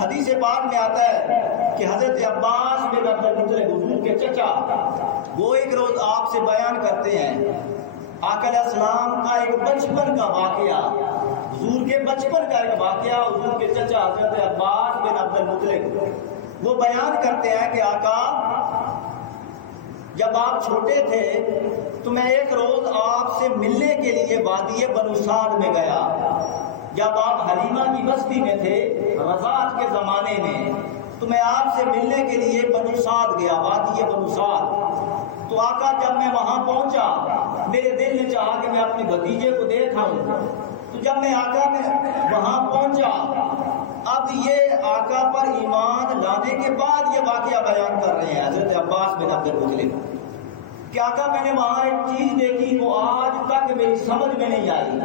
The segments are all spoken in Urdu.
حدیث پاک میں آتا ہے کہ حضرت عباس بن عبد المطلب حضور کے چچا وہ ایک روز آپ سے بیان کرتے ہیں آقا علیہ السلام کا ایک بچپن کا واقعہ، حضور کے بچپن کا ایک واقعہ، حضور کے چچا حضرت عباس بن عبد المطلب وہ بیان کرتے ہیں کہ آقا جب آپ چھوٹے تھے تو میں ایک روز آپ سے ملنے کے لیے وادی بنو سعد میں گیا، جب آپ حلیمہ کی بستی میں تھے رضاعت کے زمانے میں، تو میں آپ سے ملنے کے لیے بنو سعد گیا، وادی بنو سعد۔ تو آقا جب میں وہاں پہنچا میرے دل نے چاہا کہ میں اپنے بھتیجے کو دیکھاؤں، تو جب میں آقا میں وہاں پہنچا، اب یہ آقا پر ایمان لانے کے بعد یہ واقعہ بیان کر رہے ہیں حضرت عباس بن عبد المطلب کہ آقا میں نے وہاں ایک چیز دیکھی وہ آج تک میری سمجھ میں نہیں آئی۔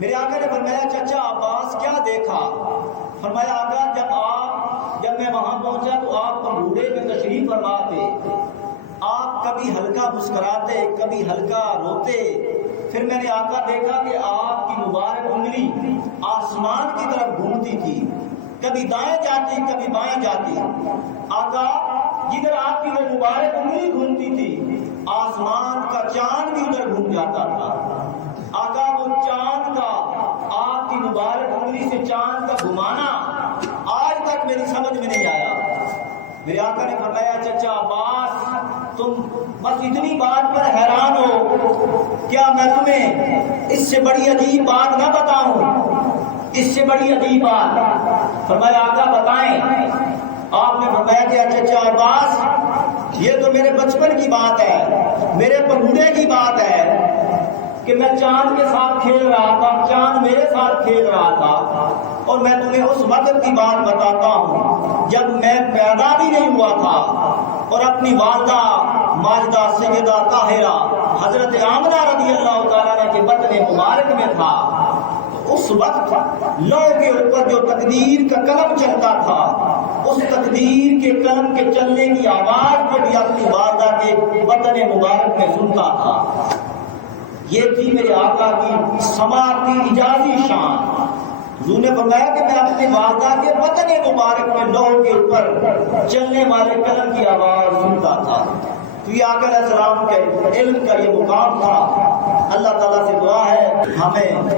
میرے آقا نے فرمایا چچا عباس کیا دیکھا؟ فرمایا آقا جب میں وہاں پہنچا تو آپ پنگھوڑے میں تشریف فرما تھے، آپ کبھی ہلکا مسکراتے کبھی ہلکا روتے، پھر میں نے آقا دیکھا کہ آپ کی مبارک انگلی آسمان کی طرف گھومتی تھی، کبھی دائیں جاتی کبھی بائیں جاتی۔ آقا جدھر آپ کی وہ مبارک انگلی گھومتی تھی آسمان کا چاند بھی ادھر گھوم جاتا تھا۔ آقا وہ چاند کا آپ کی مبارک انگلی سے چاند کا گھمانا آج تک میری سمجھ میں نہیں آیا۔ میرے آقا نے فرمایا چچا عباس تم بس اتنی بات پر حیران ہو، کیا میں تمہیں اس سے بڑی عجیب بات نہ بتاؤں؟ اس سے بڑی عجیب بات؟ فرمایا آقا بتائیں۔ آپ نے فرمایا کہ چچا عباس یہ تو میرے بچپن کی بات ہے، میرے پنگھوڑے کی بات ہے کہ میں چاند کے ساتھ کھیل رہا تھا، چاند میرے ساتھ کھیل رہا تھا، اور میں تمہیں اس وقت کی بات بتاتا ہوں جب میں پیدا بھی نہیں ہوا تھا اور اپنی والدہ ماجدہ سیدہ طاہرہ حضرت آمنہ رضی اللہ تعالیٰ کے بطن مبارک میں تھا۔ اس وقت لوح کے اوپر جو تقدیر کا قلم چلتا تھا اس تقدیر کے قلم کے چلنے کی آواز کو بھی اپنی والدہ کے بطن مبارک میں سنتا تھا۔ یہ تھی میرے آقا کی سماعت کی اجازی شان۔ حضور نے فرمایا کہ میں اپنی والدہ کے بطن مبارک میں لوح کے اوپر چلنے والے قلم کی آواز سنتا تھا۔ تو یہ آقا علیہ السلام کے علم کا یہ مقام تھا۔ اللہ تعالیٰ سے دعا ہے ہمیں